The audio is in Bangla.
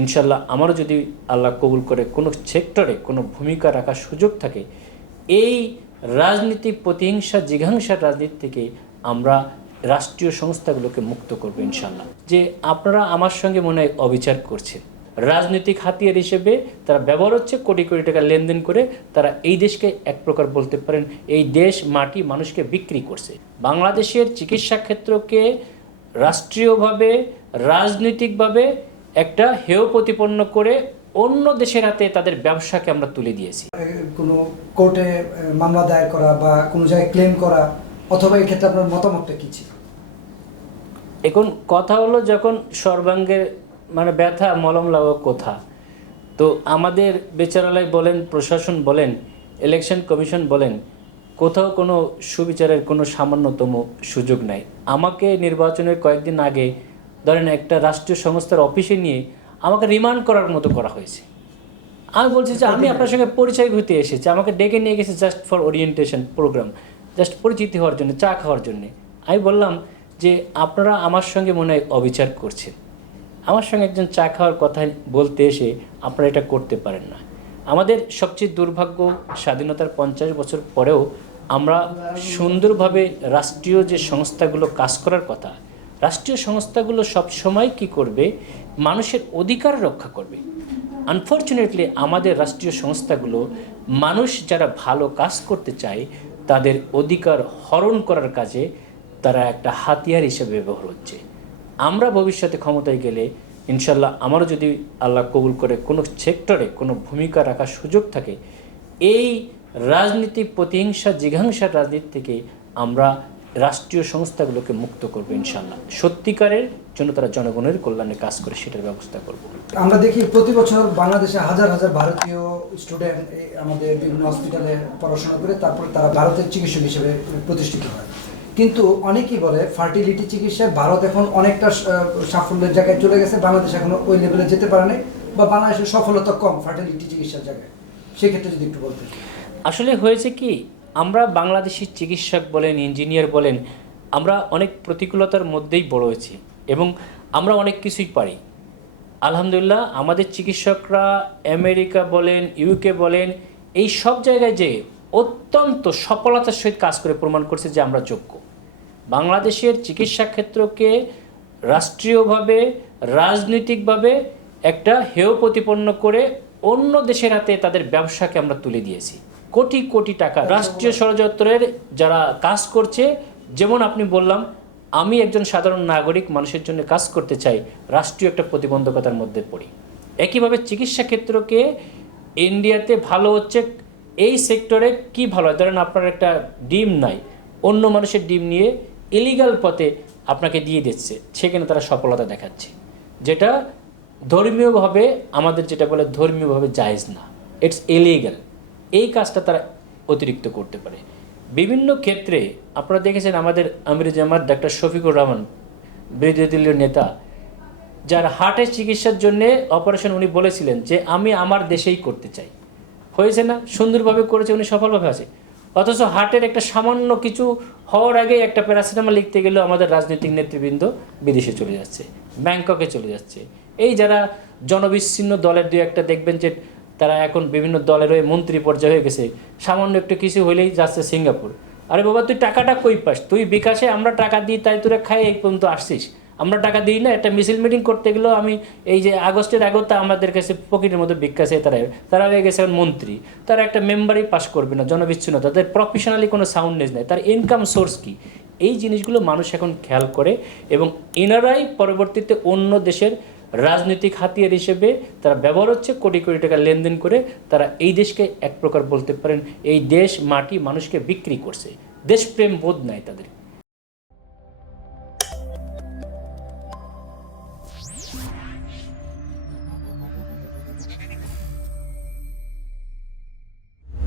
ইনশাল্লাহ আমারও যদি আল্লাহ কবুল করে কোনো সেক্টরে কোনো ভূমিকা রাখার সুযোগ থাকে, এই রাজনীতি প্রতিহিংসা জিঘাংসার রাজনীতি থেকে আমরা রাষ্ট্রীয় সংস্থাগুলোকে মুক্ত করবো ইনশাল্লাহ। যে আপনারা আমার সঙ্গে মনে হয় অবিচার করছেন, রাজনৈতিক হাতিয়ার হিসেবে তারা ব্যবহার হচ্ছে, কোটি কোটি টাকা লেনদেন করে তারা এই দেশকে এক প্রকার বলতে পারেন এই দেশ মাটি মানুষকে বিক্রি করছে। বাংলাদেশের চিকিৎসা ক্ষেত্রকে রাষ্ট্রীয়ভাবে রাজনৈতিকভাবে একটা হেয় প্রতিপন্ন করে অন্য দেশের হাতে তাদের ব্যবসাকে আমরা তুলে দিয়েছি। কোনো কোর্টে মামলা দায়ের করা বা কোনো জায়গায় ক্লেম করা, অথবা এই ক্ষেত্রে আপনার মতামতটা কী ছিল? এখন কথা হলো, যখন সর্বাঙ্গের ব্যথা মলম লাগাও কোথা, তো আমাদের বিচারালয় বলেন, প্রশাসন বলেন, ইলেকশন কমিশন বলেন, কোথাও কোনো সুবিচারের কোনো সামান্যতম সুযোগ নাই। আমাকে নির্বাচনের কয়েকদিন আগে ধরেন একটা রাষ্ট্রীয় সংস্থার অফিসে নিয়ে আমাকে রিমান্ড করার মতো করা হয়েছে। আমি বলছি যে আমি আপনার সঙ্গে পরিচয় হতে এসেছি, আমাকে ডেকে নিয়ে গেছে just for orientation program, just পরিচিতি হওয়ার জন্য, চা খাওয়ার জন্যে। আমি বললাম যে আপনারা আমার সঙ্গে মনে হয় অবিচার করছেন, আমার সঙ্গে একজন চা খাওয়ার কথা বলতে এসে আপনারা এটা করতে পারেন না। আমাদের সবচেয়ে দুর্ভাগ্য, স্বাধীনতার 50 বছর পরেও আমরা সুন্দরভাবে রাষ্ট্রীয় যে সংস্থাগুলো কাজ করার কথা, রাষ্ট্রীয় সংস্থাগুলো সবসময় কি করবে, মানুষের অধিকার রক্ষা করবে। আনফর্চুনেটলি আমাদের রাষ্ট্রীয় সংস্থাগুলো মানুষ যারা ভালো কাজ করতে চায় তাদের অধিকার হরণ করার কাজে তারা একটা হাতিয়ার হিসেবে ব্যবহার হচ্ছে। আমরা ভবিষ্যতে ক্ষমতায় গেলে ইনশাল্লাহ আমারও যদি আল্লাহ কবুল করে কোনো সেক্টরে কোনো ভূমিকা রাখার সুযোগ থাকে, এই রাজনীতি প্রতিহিংসা জিঘাংসার রাজনীতি থেকে আমরা রাষ্ট্রীয় সংস্থাগুলোকে মুক্ত করবো ইনশাল্লাহ। সত্যিকারের জন্য তারা জনগণের কল্যাণে কাজ করে সেটার ব্যবস্থা করব। আমরা দেখি প্রতি বছর বাংলাদেশে হাজার হাজার ভারতীয় স্টুডেন্ট আমাদের বিভিন্ন হসপিটালে পড়াশোনা করে তারপর তারা ভারতের চিকিৎসক হিসেবে প্রতিষ্ঠিত হয়। কিন্তু অনেকেই বলে ফার্টিলিটি চিকিৎসায় ভারত এখন অনেকটা সাফল্যের জায়গায় চলে গেছে, বাংলাদেশ এখনো ওই লেভেলে যেতে পারে নাই, বা বাংলাদেশের সফলতা কম ফার্টিলিটি চিকিৎসার জায়গায়। সেক্ষেত্রে যদি একটু বলতেন। আসলে হয়েছে কি, আমরা বাংলাদেশি চিকিৎসক বলেন, ইঞ্জিনিয়ার বলেন, আমরা অনেক প্রতিকূলতার মধ্যেই বড় হয়েছি এবং আমরা অনেক কিছুই পারি। আলহামদুলিল্লাহ আমাদের চিকিৎসকরা আমেরিকা বলেন, ইউকে বলেন, এই সব জায়গায় যে অত্যন্ত সফলতার সহিত কাজ করে প্রমাণ করছে যে আমরা যোগ্য। বাংলাদেশের চিকিৎসা ক্ষেত্রকে রাষ্ট্রীয়ভাবে রাজনৈতিকভাবে একটা হেয় প্রতিপন্ন করে অন্য দেশের হাতে তাদের ব্যবসাকে আমরা তুলে দিয়েছি। কোটি কোটি টাকা রাষ্ট্রীয় ষড়যন্ত্রের যারা কাজ করছে, যেমন আপনি বললাম, আমি একজন সাধারণ নাগরিক মানুষের জন্য কাজ করতে চাই, রাষ্ট্রীয় একটা প্রতিবন্ধকতার মধ্যে পড়ি। একইভাবে চিকিৎসা ক্ষেত্রকে ইন্ডিয়াতে ভালো হচ্ছে, এই সেক্টরে কি ভালো হয়, ধরেন আপনার একটা ডিম নাই, অন্য মানুষের ডিম নিয়ে ইলিগাল পথে আপনাকে দিয়ে দিচ্ছে, সেখানে তারা সফলতা দেখাচ্ছে, যেটা ধর্মীয়ভাবে আমাদের যেটা বলে ধর্মীয়ভাবে জায়েজ না, ইটস ইলিগাল। এই কাজটা তারা অতিরিক্ত করতে পারে বিভিন্ন ক্ষেত্রে। আপনারা দেখেছেন আমাদের আমির জামাত ডাক্তার শফিকুর রহমান, বিরোধী দলীয় নেতা, যার হার্টের চিকিৎসার জন্যে অপারেশন উনি বলেছিলেন যে আমি আমার দেশেই করতে চাই, হয়েছে না, সুন্দরভাবে করেছে, উনি সফলভাবে আছে। অথচ হার্টের একটা সামান্য কিছু হওয়ার আগে একটা প্যারাসিটামল লিখতে গেলেও আমাদের রাজনৈতিক নেতৃবৃন্দ বিদেশে চলে যাচ্ছে, ব্যাংককে চলে যাচ্ছে। এই যারা জনবিচ্ছিন্ন দলের দুই একটা দেখবেন যে তারা এখন বিভিন্ন দলের হয়ে মন্ত্রী পর্যায়ে হয়ে গেছে, সামান্য একটু কিছু হইলেই যাচ্ছে সিঙ্গাপুর। আরে বাবা, তুই টাকাটা কই পাস? তুই বিকাশে আমরা টাকা দিই তাই তোরা খাই এই পর্যন্ত আসছিস, আমরা টাকা দিই না। একটা মিছিল মিটিং করতে গেলেও আমি এই যে আগস্টের আগতে আমাদের কাছে পকেটের মধ্যে ভিক্ষা চেয়ে তারা হয়ে গেছে মন্ত্রী, তারা একটা মেম্বারই পাস করবে না, জনবিচ্ছিন্ন, তাদের প্রফেশনালি কোনো সাউন্ডনেস নেই, তার ইনকাম সোর্স কী, এই জিনিসগুলো মানুষ এখন খেয়াল করে এবং এনারাই পরবর্তীতে অন্য দেশের রাজনৈতিক হাতিয়ার হিসেবে তারা ব্যবহার হচ্ছে, কোটি কোটি টাকা লেনদেন করে তারা এই দেশকে এক প্রকার বলতে পারেন এই দেশ মাটি মানুষকে বিক্রি করছে। দেশপ্রেম বোধ নাই তাদের।